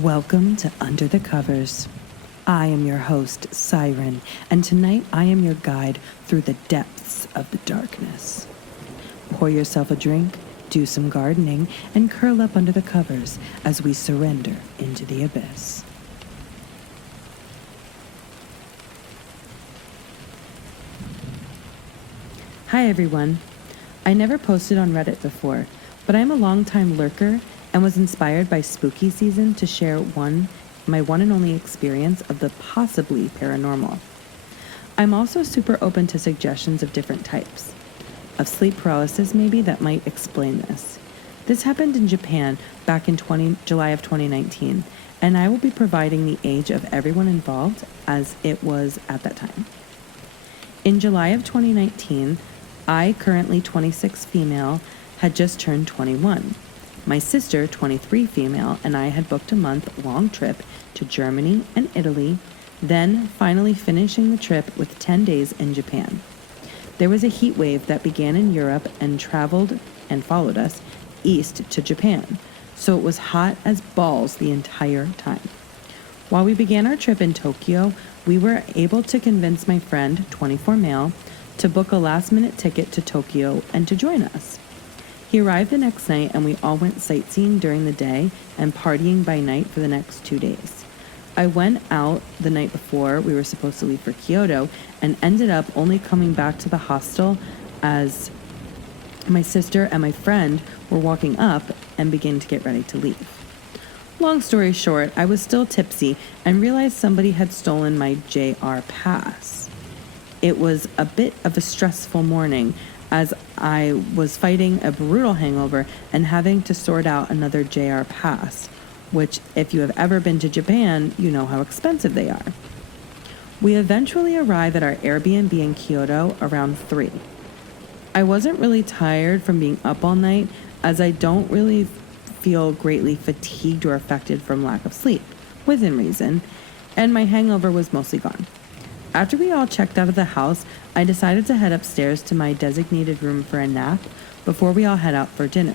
Welcome to Under the Covers. I am your host, Siren, and tonight I am your guide through the depths of the darkness. Pour yourself a drink, do some gardening, and curl up under the covers as we surrender into the abyss. Hi everyone. I never posted on Reddit before, but I'm a longtime lurker and was inspired by spooky season to share my one and only experience of the possibly paranormal. I'm also super open to suggestions of different types. Of sleep paralysis maybe that might explain this. This happened in Japan back in July of 2019, and I will be providing the age of everyone involved as it was at that time. In July of 2019, I, currently 26 female, had just turned 21. My sister, 23 female, and I had booked a month-long trip to Germany and Italy, then finally finishing the trip with 10 days in Japan. There was a heat wave that began in Europe and traveled and followed us east to Japan, so it was hot as balls the entire time. While we began our trip in Tokyo, we were able to convince my friend, 24 male, to book a last-minute ticket to Tokyo and to join us. He arrived the next night and we all went sightseeing during the day and partying by night for the next 2 days. I went out the night before we were supposed to leave for Kyoto and ended up only coming back to the hostel as my sister and my friend were walking up and beginning to get ready to leave. Long story short, I was still tipsy and realized somebody had stolen my JR pass. It was a bit of a stressful morning as I was fighting a brutal hangover and having to sort out another JR pass, which if you have ever been to Japan, you know how expensive they are. We eventually arrive at our Airbnb in Kyoto around 3. I wasn't really tired from being up all night as I don't really feel greatly fatigued or affected from lack of sleep, within reason, and my hangover was mostly gone. After we all checked out of the house, I decided to head upstairs to my designated room for a nap before we all head out for dinner.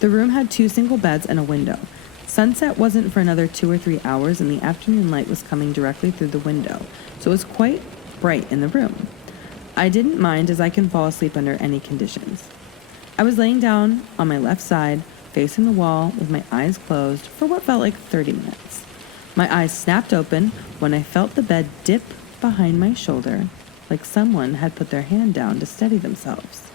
The room had 2 single beds and a window. Sunset wasn't for another 2 or 3 hours and the afternoon light was coming directly through the window, so it was quite bright in the room. I didn't mind as I can fall asleep under any conditions. I was laying down on my left side, facing the wall with my eyes closed for what felt like 30 minutes. My eyes snapped open when I felt the bed dip behind my shoulder, like someone had put their hand down to steady themselves.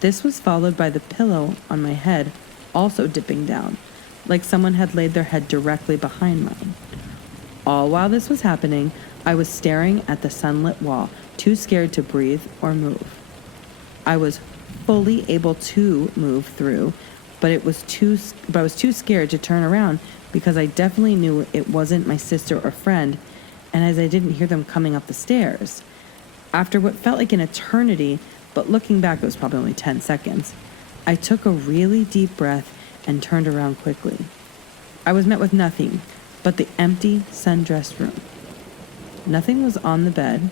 This was followed by the pillow on my head also dipping down, like someone had laid their head directly behind mine. All while this was happening, I was staring at the sunlit wall, too scared to breathe or move. I was fully able to move through, but I was too scared to turn around because I definitely knew it wasn't my sister or friend, and as I didn't hear them coming up the stairs. After what felt like an eternity, but looking back it was probably only 10 seconds, I took a really deep breath and turned around quickly. I was met with nothing but the empty sun-dressed room. Nothing was on the bed,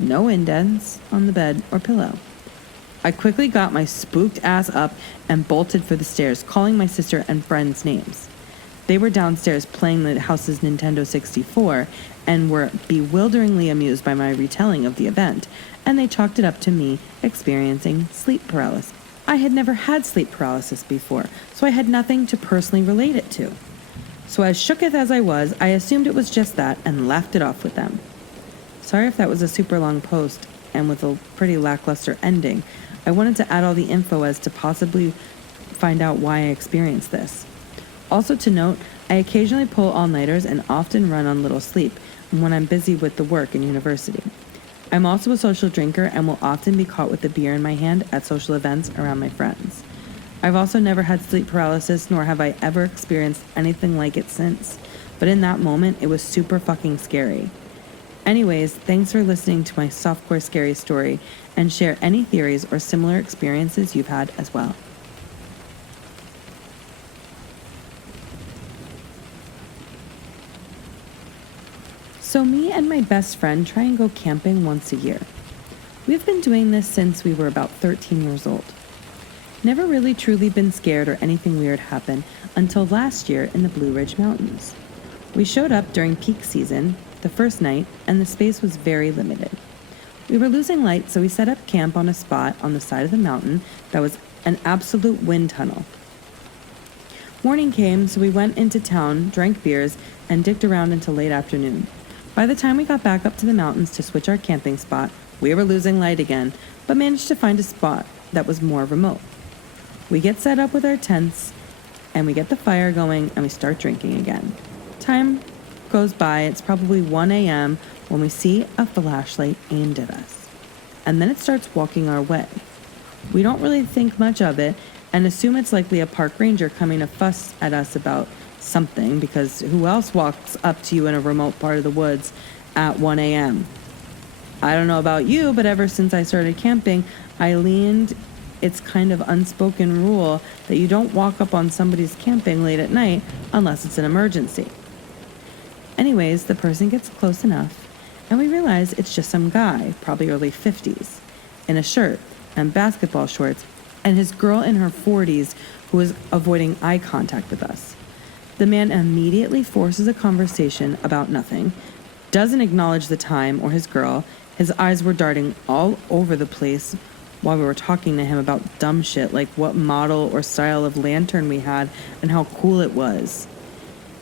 no indents on the bed or pillow. I quickly got my spooked ass up and bolted for the stairs, calling my sister and friends' names. They were downstairs playing the house's Nintendo 64 and were bewilderingly amused by my retelling of the event, and they chalked it up to me experiencing sleep paralysis. I had never had sleep paralysis before, so I had nothing to personally relate it to. So as shooketh as I was, I assumed it was just that and laughed it off with them. Sorry if that was a super long post and with a pretty lackluster ending. I wanted to add all the info as to possibly find out why I experienced this. Also to note, I occasionally pull all-nighters and often run on little sleep when I'm busy with the work in university. I'm also a social drinker and will often be caught with a beer in my hand at social events around my friends. I've also never had sleep paralysis, nor have I ever experienced anything like it since, but in that moment, it was super fucking scary. Anyways, thanks for listening to my softcore scary story, and share any theories or similar experiences you've had as well. So me and my best friend try and go camping once a year. We've been doing this since we were about 13 years old. Never really truly been scared or anything weird happened until last year in the Blue Ridge Mountains. We showed up during peak season, the first night, and the space was very limited. We were losing light, so we set up camp on a spot on the side of the mountain that was an absolute wind tunnel. Morning came, so we went into town, drank beers, and dicked around until late afternoon. By the time we got back up to the mountains to switch our camping spot, we were losing light again, but managed to find a spot that was more remote. We get set up with our tents, and we get the fire going, and we start drinking again. Time goes by, it's probably 1 a.m. when we see a flashlight aimed at us. And then it starts walking our way. We don't really think much of it and assume it's likely a park ranger coming to fuss at us about something, because who else walks up to you in a remote part of the woods at 1 a.m.? I don't know about you, but ever since I started camping, I leaned it's kind of unspoken rule that you don't walk up on somebody's camping late at night unless it's an emergency. Anyways, the person gets close enough, and we realize it's just some guy, probably early 50s, in a shirt and basketball shorts, and his girl in her 40s who is avoiding eye contact with us. The man immediately forces a conversation about nothing, doesn't acknowledge the time or his girl. His eyes were darting all over the place while we were talking to him about dumb shit like what model or style of lantern we had and how cool it was.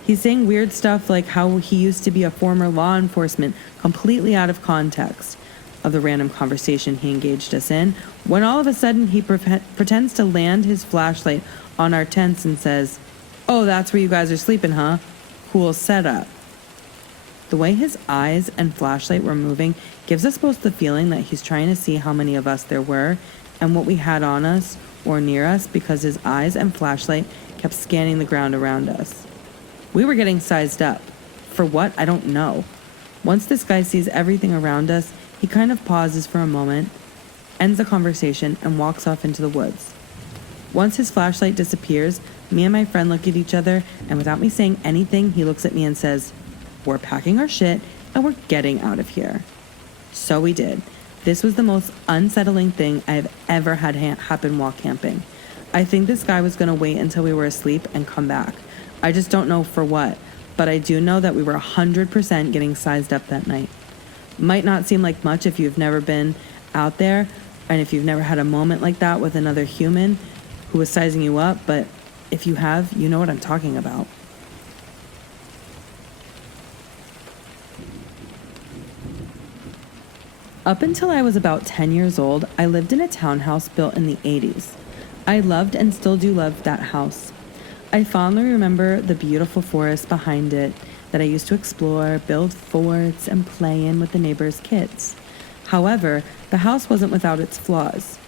He's saying weird stuff like how he used to be a former law enforcement, completely out of context of the random conversation he engaged us in, when all of a sudden he pretends to land his flashlight on our tents and says, "Oh, that's where you guys are sleeping, huh? Cool setup." The way his eyes and flashlight were moving gives us both the feeling that he's trying to see how many of us there were and what we had on us or near us, because his eyes and flashlight kept scanning the ground around us. We were getting sized up. For what? I don't know. Once this guy sees everything around us, he kind of pauses for a moment, ends the conversation, and walks off into the woods. Once his flashlight disappears, me and my friend look at each other, and without me saying anything, he looks at me and says, "We're packing our shit, and we're getting out of here." So we did. This was the most unsettling thing I have ever had happen while camping. I think this guy was going to wait until we were asleep and come back. I just don't know for what, but I do know that we were 100% getting sized up that night. Might not seem like much if you've never been out there, and if you've never had a moment like that with another human who was sizing you up, but if you have, you know what I'm talking about. Up until I was about 10 years old, I lived in a townhouse built in the 80s. I loved and still do love that house. I fondly remember the beautiful forest behind it that I used to explore, build forts, and play in with the neighbors' kids. However, the house wasn't without its flaws.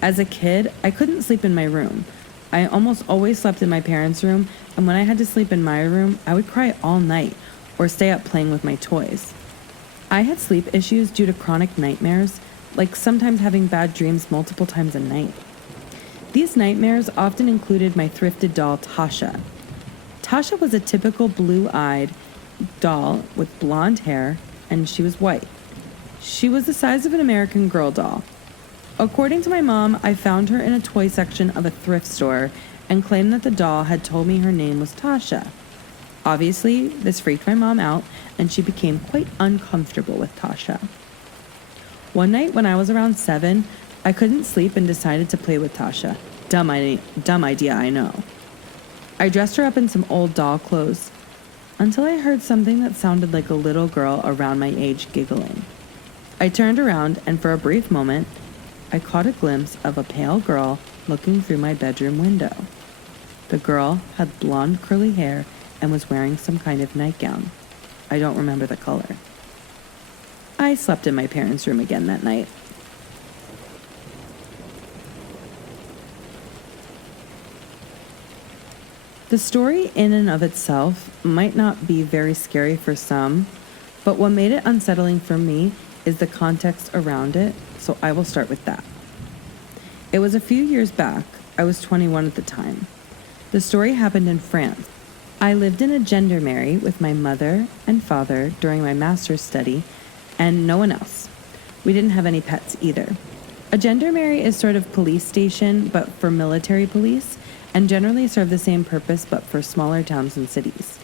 As a kid, I couldn't sleep in my room. I almost always slept in my parents' room, and when I had to sleep in my room, I would cry all night or stay up playing with my toys. I had sleep issues due to chronic nightmares, like sometimes having bad dreams multiple times a night. These nightmares often included my thrifted doll, Tasha. Tasha was a typical blue-eyed doll with blonde hair, and she was white. She was the size of an American Girl doll. According to my mom, I found her in a toy section of a thrift store and claimed that the doll had told me her name was Tasha. Obviously, this freaked my mom out, and she became quite uncomfortable with Tasha. One night when I was around 7, I couldn't sleep and decided to play with Tasha. Dumb idea, I know. I dressed her up in some old doll clothes until I heard something that sounded like a little girl around my age giggling. I turned around, and for a brief moment, I caught a glimpse of a pale girl looking through my bedroom window. The girl had blonde curly hair and was wearing some kind of nightgown. I don't remember the color. I slept in my parents' room again that night. The story in and of itself might not be very scary for some, but what made it unsettling for me is the context around it, so I will start with that. It was a few years back. I was 21 at the time. The story happened in France. I lived in a gendarmerie with my mother and father during my master's study, and no one else. We didn't have any pets either. A gendarmerie is sort of police station, but for military police, and generally serve the same purpose, but for smaller towns and cities.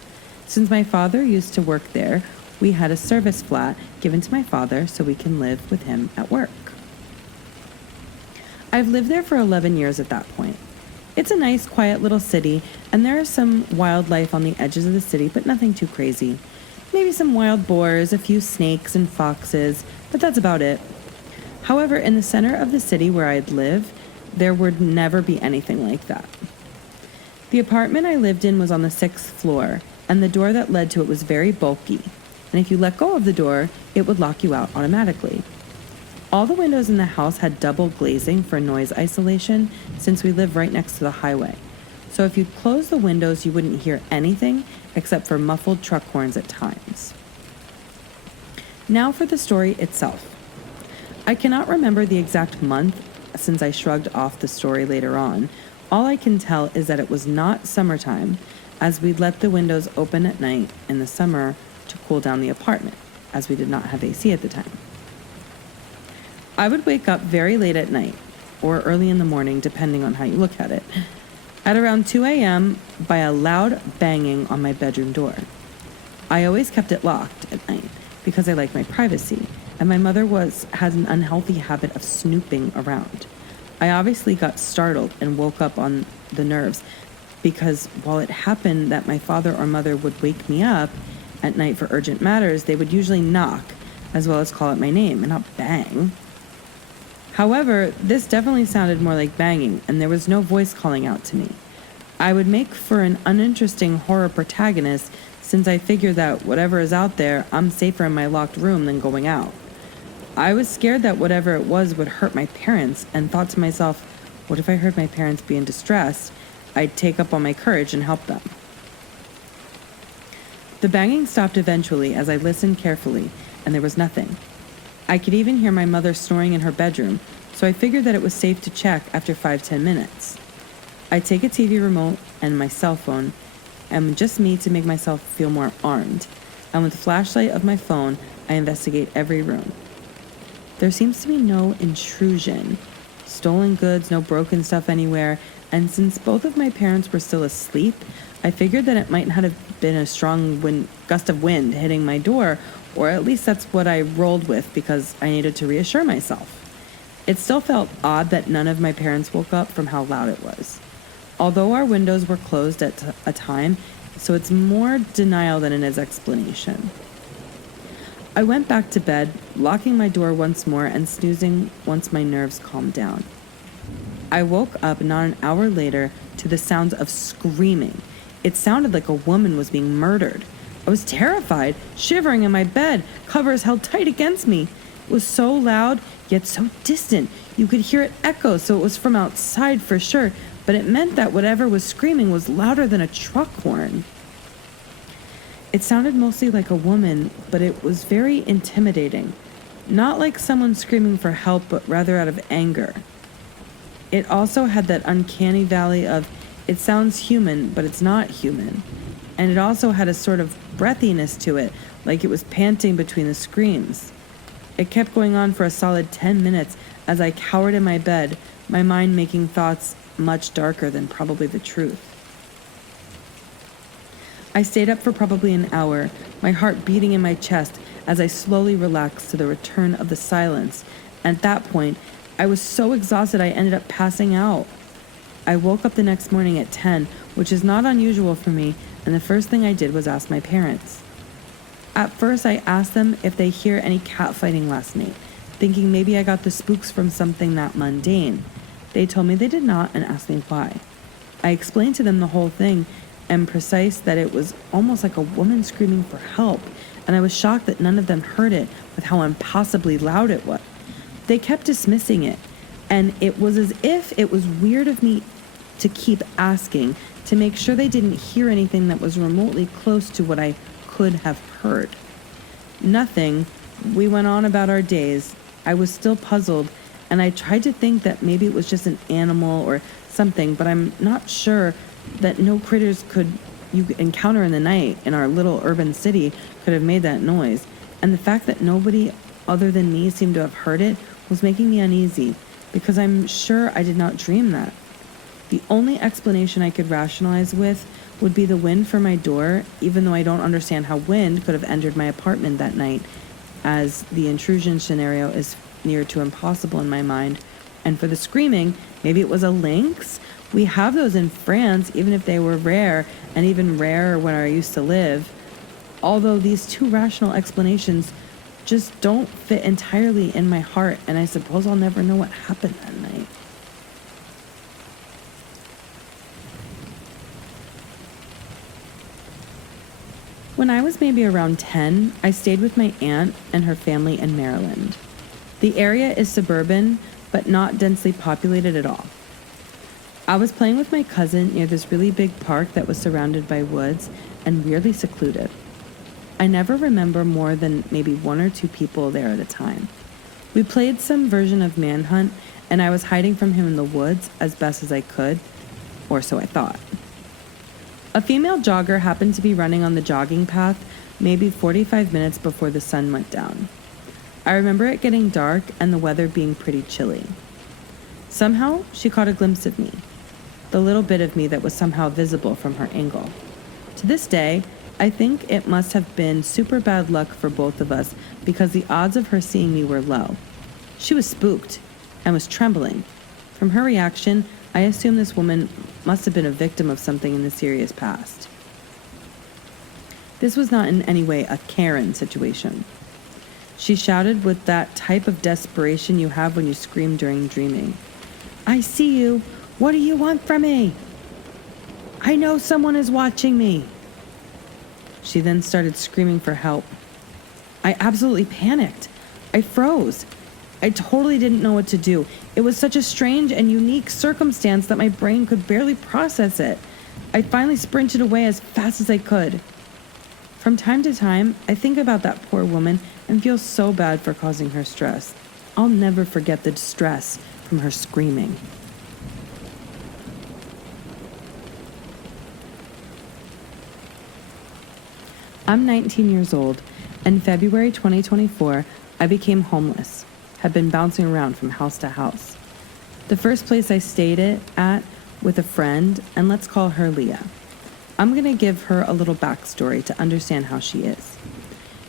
Since my father used to work there, we had a service flat given to my father so we can live with him at work. I've lived there for 11 years at that point. It's a nice, quiet little city, and there is some wildlife on the edges of the city, but nothing too crazy. Maybe some wild boars, a few snakes and foxes, but that's about it. However, in the center of the city where I'd live, there would never be anything like that. The apartment I lived in was on the 6th floor, and the door that led to it was very bulky, and if you let go of the door, it would lock you out automatically. All the windows in the house had double glazing for noise isolation since we live right next to the highway. So if you close the windows, you wouldn't hear anything except for muffled truck horns at times. Now for the story itself. I cannot remember the exact month since I shrugged off the story later on. All I can tell is that it was not summertime, as we'd let the windows open at night in the summer to cool down the apartment, as we did not have AC at the time. I would wake up very late at night, or early in the morning, depending on how you look at it, at around 2 a.m. by a loud banging on my bedroom door. I always kept it locked at night because I like my privacy, and my mother had an unhealthy habit of snooping around. I obviously got startled and woke up on the nerves because while it happened that my father or mother would wake me up at night for urgent matters, they would usually knock as well as call out my name and not bang. However, this definitely sounded more like banging, and there was no voice calling out to me. I would make for an uninteresting horror protagonist since I figured that whatever is out there, I'm safer in my locked room than going out. I was scared that whatever it was would hurt my parents and thought to myself, what if I heard my parents be in distress? I'd take up all my courage and help them. The banging stopped eventually as I listened carefully, and there was nothing. I could even hear my mother snoring in her bedroom, so I figured that it was safe to check after 5-10 minutes. I take a TV remote and my cell phone, and just me to make myself feel more armed, and with the flashlight of my phone, I investigate every room. There seems to be no intrusion, stolen goods, no broken stuff anywhere, and since both of my parents were still asleep, I figured that it might not have been a strong gust of wind hitting my door, or at least that's what I rolled with because I needed to reassure myself. It still felt odd that none of my parents woke up from how loud it was. Although our windows were closed at a time, so it's more denial than it is explanation. I went back to bed, locking my door once more and snoozing once my nerves calmed down. I woke up not an hour later to the sounds of screaming. It sounded like a woman was being murdered. I was terrified, shivering in my bed, covers held tight against me. It was so loud, yet so distant. You could hear it echo, so it was from outside for sure, but it meant that whatever was screaming was louder than a truck horn. It sounded mostly like a woman, but it was very intimidating. Not like someone screaming for help, but rather out of anger. It also had that uncanny valley of, it sounds human, but it's not human. And it also had a sort of breathiness to it, like it was panting between the screams. It kept going on for a solid 10 minutes as I cowered in my bed, my mind making thoughts much darker than probably the truth. I stayed up for probably an hour, my heart beating in my chest as I slowly relaxed to the return of the silence. At that point, I was so exhausted I ended up passing out. I woke up the next morning at 10, which is not unusual for me, and the first thing I did was ask my parents. At first, I asked them if they hear any cat fighting last night, thinking maybe I got the spooks from something that mundane. They told me they did not and asked me why. I explained to them the whole thing and precise that it was almost like a woman screaming for help, and I was shocked that none of them heard it with how impossibly loud it was. They kept dismissing it, and it was as if it was weird of me to keep asking to make sure they didn't hear anything that was remotely close to what I could have heard. Nothing. We went on about our days. I was still puzzled, and I tried to think that maybe it was just an animal or something, but I'm not sure that no critters you encounter in the night in our little urban city could have made that noise. And the fact that nobody other than me seemed to have heard it was making me uneasy. because I'm sure I did not dream that. The only explanation I could rationalize with would be the wind for my door, even though I don't understand how wind could have entered my apartment that night, as the intrusion scenario is near to impossible in my mind. And for the screaming, maybe it was a lynx? We have those in France, even if they were rare, and even rarer where I used to live. Although these two rational explanations just don't fit entirely in my heart, and I suppose I'll never know what happened that night. When I was maybe around 10, I stayed with my aunt and her family in Maryland. The area is suburban, but not densely populated at all. I was playing with my cousin near this really big park that was surrounded by woods and weirdly secluded. I never remember more than maybe 1 or 2 people there at a time. We played some version of manhunt, and I was hiding from him in the woods as best as I could, or so I thought. A female jogger happened to be running on the jogging path maybe 45 minutes before the sun went down. I remember it getting dark and the weather being pretty chilly. Somehow, she caught a glimpse of me, the little bit of me that was somehow visible from her angle. To this day, I think it must have been super bad luck for both of us because the odds of her seeing me were low. She was spooked and was trembling. From her reaction, I assume this woman must have been a victim of something in the serious past. This was not in any way a Karen situation. She shouted with that type of desperation you have when you scream during dreaming. "I see you. What do you want from me? I know someone is watching me." She then started screaming for help. I absolutely panicked. I froze. I totally didn't know what to do. It was such a strange and unique circumstance that my brain could barely process it. I finally sprinted away as fast as I could. From time to time, I think about that poor woman and feel so bad for causing her stress. I'll never forget the distress from her screaming. I'm 19 years old. In February 2024, I became homeless, had been bouncing around from house to house. The first place I stayed at with a friend, and let's call her Leah. I'm going to give her a little backstory to understand how she is.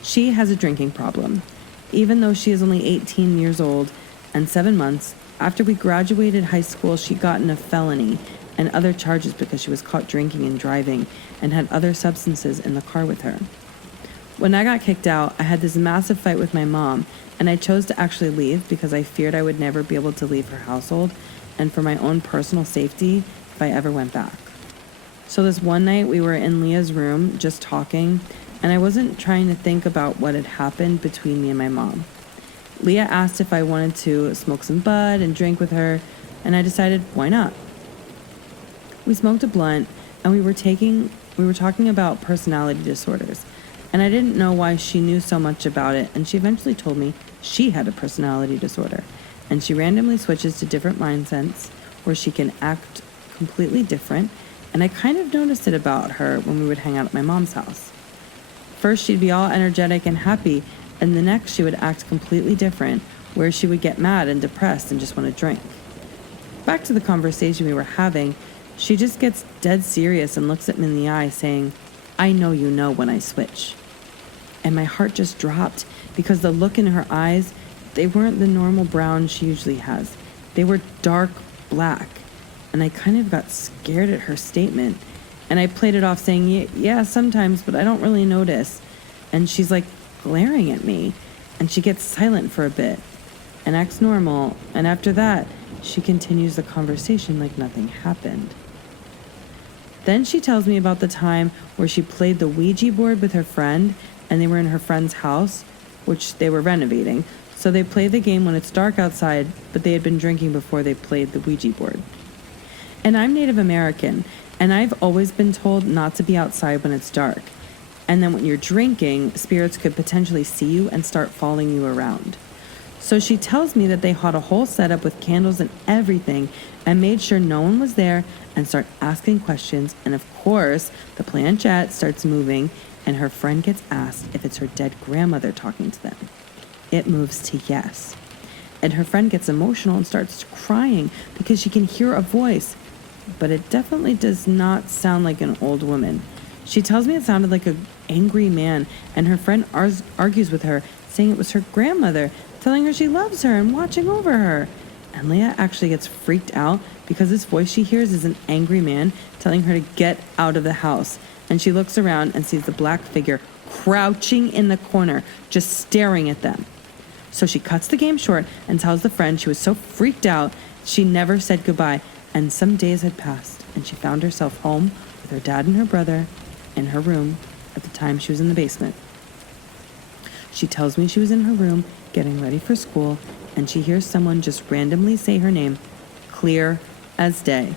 She has a drinking problem. Even though she is only 18 years old and 7 months, after we graduated high school, she got in a felony and other charges because she was caught drinking and driving and had other substances in the car with her. When I got kicked out, I had this massive fight with my mom, and I chose to actually leave because I feared I would never be able to leave her household and for my own personal safety if I ever went back. So this one night we were in Leah's room just talking, and I wasn't trying to think about what had happened between me and my mom. Leah asked if I wanted to smoke some bud and drink with her, and I decided why not. We smoked a blunt, and we were talking about personality disorders, and I didn't know why she knew so much about it, and she eventually told me she had a personality disorder, and she randomly switches to different mindsets where she can act completely different, and I kind of noticed it about her when we would hang out at my mom's house. First, she'd be all energetic and happy, and the next she would act completely different, where she would get mad and depressed and just want to drink. Back to the conversation we were having, she just gets dead serious and looks at me in the eye saying, "I know you know when I switch." And my heart just dropped because the look in her eyes, they weren't the normal brown she usually has. They were dark black. And I kind of got scared at her statement. And I played it off saying, yeah, sometimes, but I don't really notice. And she's like glaring at me. And she gets silent for a bit and acts normal. And after that, she continues the conversation like nothing happened. Then she tells me about the time where she played the Ouija board with her friend, and they were in her friend's house, which they were renovating. So they play the game when it's dark outside, but they had been drinking before they played the Ouija board. And I'm Native American, and I've always been told not to be outside when it's dark. And then when you're drinking, spirits could potentially see you and start following you around. So she tells me that they had a whole setup with candles and everything and made sure no one was there and start asking questions. And of course, the planchette starts moving and her friend gets asked if it's her dead grandmother talking to them. It moves to yes. and her friend gets emotional and starts crying because she can hear a voice, but it definitely does not sound like an old woman. She tells me it sounded like an angry man, and her friend argues with her, saying it was her grandmother, telling her she loves her and watching over her. And Leah actually gets freaked out because this voice she hears is an angry man telling her to get out of the house. And she looks around and sees the black figure crouching in the corner, just staring at them. So she cuts the game short and tells the friend she was so freaked out she never said goodbye. And some days had passed, and she found herself home with her dad and her brother in her room at the time she was in the basement. She tells me she was in her room getting ready for school, and she hears someone just randomly say her name, clear as day.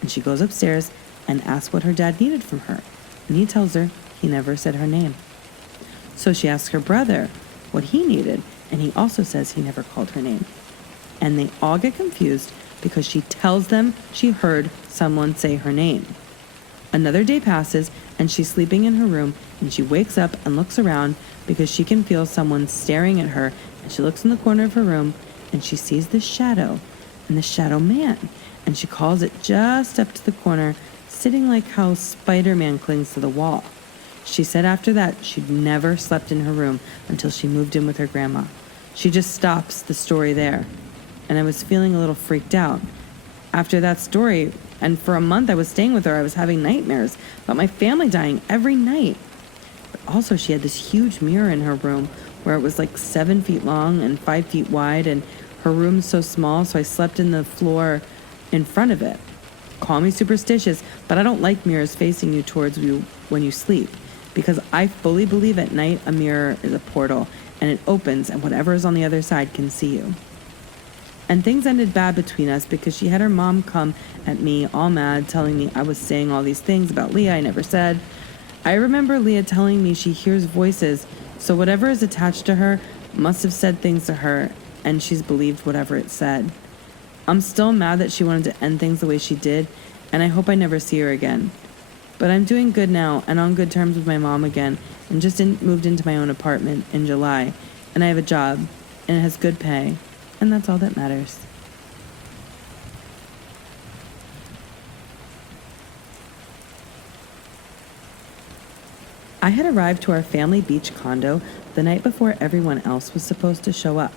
And she goes upstairs and asks what her dad needed from her, and he tells her he never said her name. So she asks her brother what he needed, and he also says he never called her name. And they all get confused because she tells them she heard someone say her name. Another day passes, and she's sleeping in her room, and she wakes up and looks around because she can feel someone staring at her, and she looks in the corner of her room, and she sees this shadow, and the shadow man, and she calls it just up to the corner, sitting like how Spider-Man clings to the wall. She said after that she'd never slept in her room until she moved in with her grandma. She just stops the story there, and I was feeling a little freaked out. After that story, and for a month I was staying with her, I was having nightmares about my family dying every night. But also she had this huge mirror in her room where it was like 7 feet long and 5 feet wide, and her room's so small, so I slept in the floor in front of it. Call me superstitious, but I don't like mirrors facing you towards you when you sleep, because I fully believe at night a mirror is a portal, and it opens and whatever is on the other side can see you. And things ended bad between us because she had her mom come at me all mad, telling me I was saying all these things about Leah I never said. I remember Leah telling me she hears voices, so whatever is attached to her must have said things to her, and she's believed whatever it said. I'm still mad that she wanted to end things the way she did, and I hope I never see her again. But I'm doing good now and on good terms with my mom again, and just moved into my own apartment in July, and I have a job, and it has good pay, and that's all that matters. I had arrived to our family beach condo the night before everyone else was supposed to show up.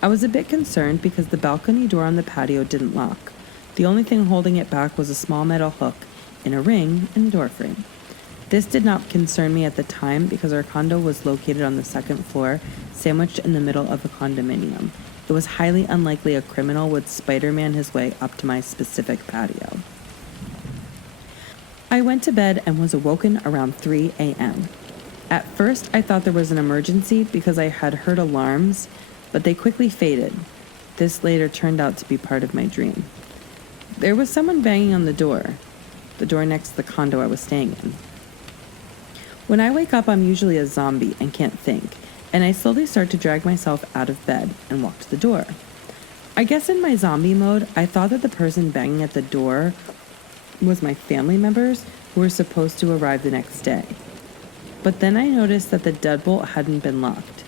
I was a bit concerned because the balcony door on the patio didn't lock. The only thing holding it back was a small metal hook in a ring in the doorframe. This did not concern me at the time because our condo was located on the second floor, sandwiched in the middle of a condominium. It was highly unlikely a criminal would Spider-Man his way up to my specific patio. I went to bed and was awoken around 3 a.m. At first, I thought there was an emergency because I had heard alarms, but they quickly faded. This later turned out to be part of my dream. There was someone banging on the door next to the condo I was staying in. When I wake up, I'm usually a zombie and can't think, and I slowly start to drag myself out of bed and walk to the door. I guess in my zombie mode, I thought that the person banging at the door was my family members who were supposed to arrive the next day. But then I noticed that the deadbolt hadn't been locked,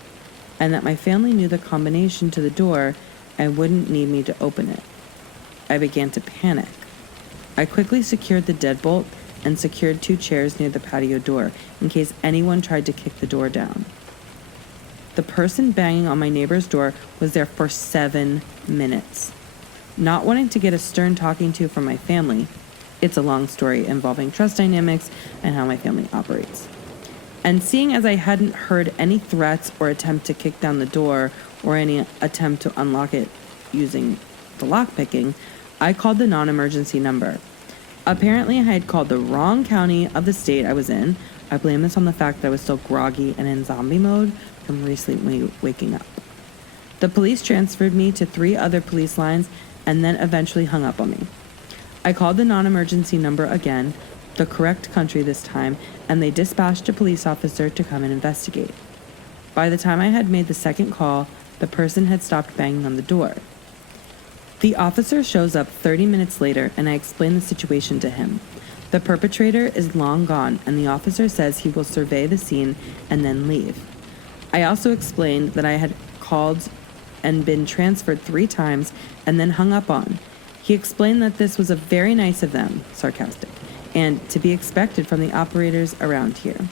and that my family knew the combination to the door and wouldn't need me to open it. I began to panic. I quickly secured the deadbolt and secured 2 chairs near the patio door in case anyone tried to kick the door down. The person banging on my neighbor's door was there for 7 minutes. Not wanting to get a stern talking to from my family, it's a long story involving trust dynamics and how my family operates. And seeing as I hadn't heard any threats or attempt to kick down the door or any attempt to unlock it using the lockpicking, I called the non-emergency number. Apparently, I had called the wrong county of the state I was in. I blame this on the fact that I was still groggy and in zombie mode from recently waking up. The police transferred me to 3 other police lines and then eventually hung up on me. I called the non-emergency number again, the correct country this time, and they dispatched a police officer to come and investigate. By the time I had made the second call, the person had stopped banging on the door. The officer shows up 30 minutes later, and I explain the situation to him. The perpetrator is long gone, and the officer says he will survey the scene and then leave. I also explained that I had called and been transferred 3 times and then hung up on. He explained that this was a very nice of them, sarcastic, and to be expected from the operators around here.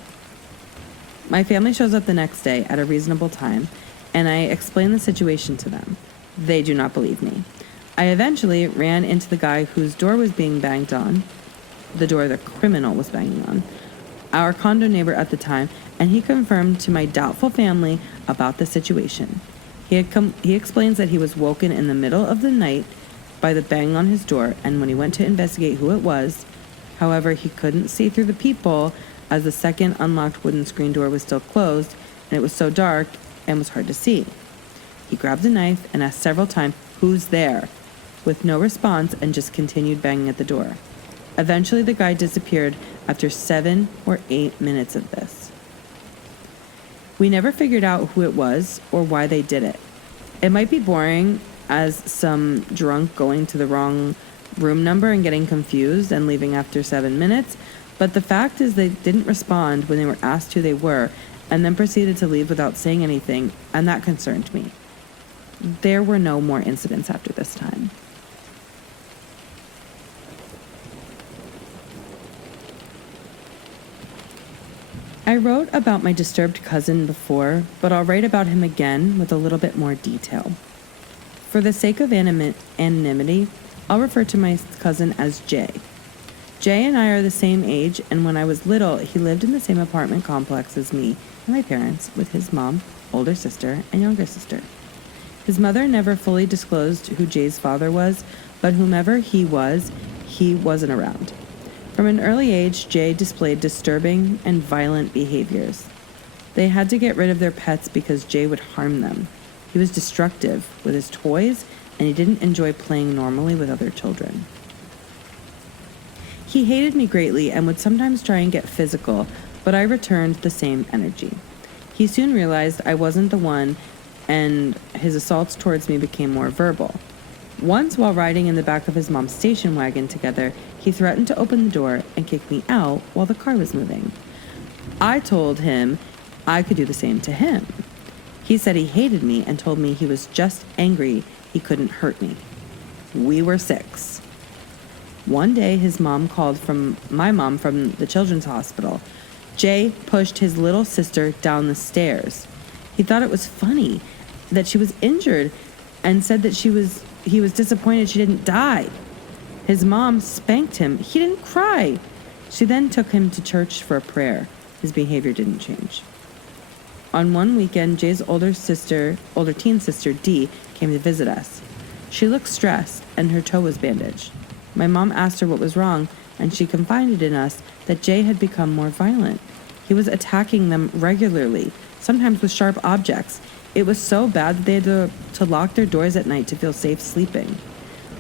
My family shows up the next day at a reasonable time, and I explain the situation to them. They do not believe me. I eventually ran into the guy whose door was being banged on, the door the criminal was banging on, our condo neighbor at the time, and he confirmed to my doubtful family about the situation. He explains that he was woken in the middle of the night by the bang on his door, and when he went to investigate who it was, however, he couldn't see through the peephole as the second unlocked wooden screen door was still closed, and it was so dark and was hard to see. He grabbed a knife and asked several times, "Who's there?" with no response, and just continued banging at the door. Eventually, the guy disappeared after 7 or 8 minutes of this. We never figured out who it was or why they did it. It might be boring as some drunk going to the wrong room number and getting confused and leaving after 7 minutes, but the fact is they didn't respond when they were asked who they were and then proceeded to leave without saying anything, and that concerned me. There were no more incidents after this time. I wrote about my disturbed cousin before, but I'll write about him again with a little bit more detail. For the sake of anonymity, I'll refer to my cousin as Jay. Jay and I are the same age, and when I was little, he lived in the same apartment complex as me and my parents, with his mom, older sister, and younger sister. His mother never fully disclosed who Jay's father was, but whomever he wasn't around. From an early age, Jay displayed disturbing and violent behaviors. They had to get rid of their pets because Jay would harm them. He was destructive with his toys, and he didn't enjoy playing normally with other children. He hated me greatly and would sometimes try and get physical, but I returned the same energy. He soon realized I wasn't the one, and his assaults towards me became more verbal. Once, while riding in the back of his mom's station wagon together, he threatened to open the door and kick me out while the car was moving. I told him I could do the same to him. He said he hated me and told me he was just angry he couldn't hurt me. We were 6. One day, his mom called from my mom from the children's hospital. Jay pushed his little sister down the stairs. He thought it was funny that she was injured and said that he was disappointed she didn't die. His mom spanked him. He didn't cry. She then took him to church for a prayer. His behavior didn't change. On one weekend, Jay's older teen sister, Dee, came to visit us. She looked stressed, and her toe was bandaged. My mom asked her what was wrong, and she confided in us that Jay had become more violent. He was attacking them regularly, sometimes with sharp objects. It was so bad that they had to lock their doors at night to feel safe sleeping.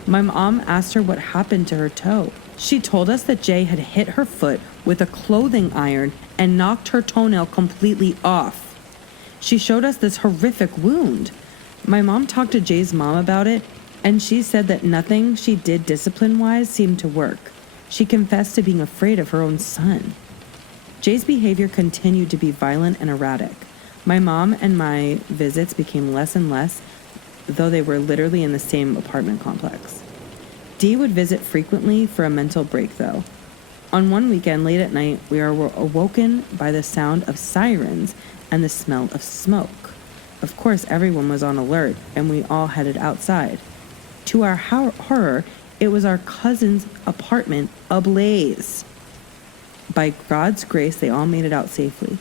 My mom asked her what happened to her toe. She told us that Jay had hit her foot with a clothing iron and knocked her toenail completely off. She showed us this horrific wound. My mom talked to Jay's mom about it, and she said that nothing she did discipline-wise seemed to work. She confessed to being afraid of her own son. Jay's behavior continued to be violent and erratic. My mom and my visits became less and less, though they were literally in the same apartment complex. Dee would visit frequently for a mental break, though. On one weekend, late at night, we were awoken by the sound of sirens and the smell of smoke. Of course, everyone was on alert, and we all headed outside. To our horror, it was our cousin's apartment ablaze. By God's grace, they all made it out safely.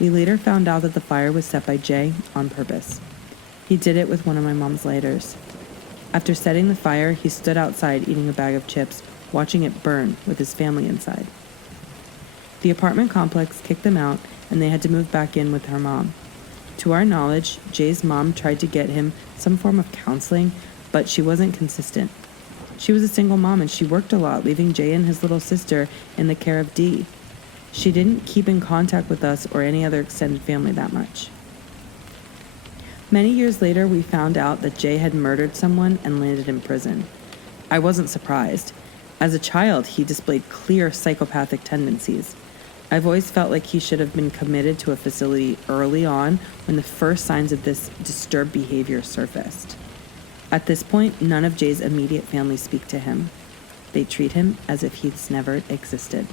We later found out that the fire was set by Jay on purpose. He did it with one of my mom's lighters. After setting the fire, he stood outside eating a bag of chips, watching it burn with his family inside. The apartment complex kicked them out, and they had to move back in with her mom. To our knowledge, Jay's mom tried to get him some form of counseling, but she wasn't consistent. She was a single mom, and she worked a lot, leaving Jay and his little sister in the care of Dee. She didn't keep in contact with us or any other extended family that much. Many years later, we found out that Jay had murdered someone and landed in prison. I wasn't surprised. As a child, he displayed clear psychopathic tendencies. I've always felt like he should have been committed to a facility early on when the first signs of this disturbed behavior surfaced. At this point, none of Jay's immediate family speak to him. They treat him as if he's never existed.